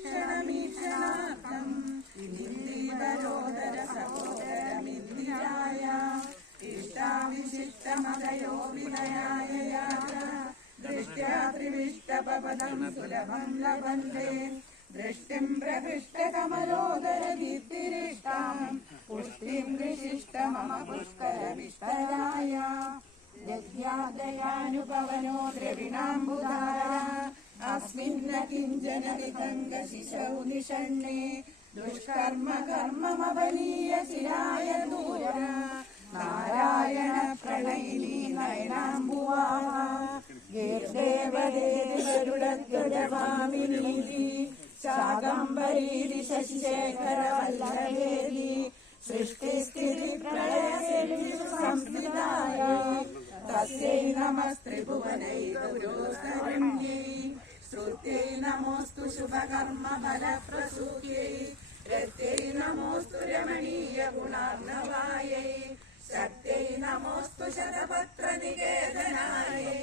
ക്ഷണമീക്ഷണാർത്ഥം ഇന്ദീവരോദര സഹോദരമിന്ദിരായ ഇഷ്ടാവിശിഷ്ടമതയോ വിനയായ ദൃഷ്ട്യാ ത്രിവിഷ്ടപദം സുലഭം ലഭന്തെ ദൃഷ്ടിം പ്രഹൃഷ്ടകമലോദരദീപ്തിരിഷ്ടാം പുഷ്ടിം വിശിഷ്ട മമ പുഷ്കരവിഷ്ടരായ ദയാനുപവനോ ദ്രവിണാംബുധാര അസ്മിന്ന കിഞ്ചന വിതംഗശിശൗ നിഷണ്ണേ ദുഷ്കർമ്മ കർമ്മമപനീയ ശിരായ ദൂര നാരായണ പ്രണയിനി നയനാംബുവാഹ ഗീർദേവദേവരുടദ്വജഭാമിനി ശാകംബരീതി ശശിശേഖര വല്ലഭേരി സൃഷ്ടിസ്ഥിതി പ്രളയ സംസ്ഥിതായ തസ്യൈ നമസ്ത്രിഭുവനൈ ഗൗരോസ്തരണ്യൈ ശ്രുത്യൈ നമോസ്തു ശുഭകർമ്മ ഫലപ്രസൂത്യൈ രത്യൈ നമോസ്തു രമണീയ ഗുണാർണവായൈ ശക്ത്യൈ നമോസ്തു ശതപത്ര നികേതനായൈ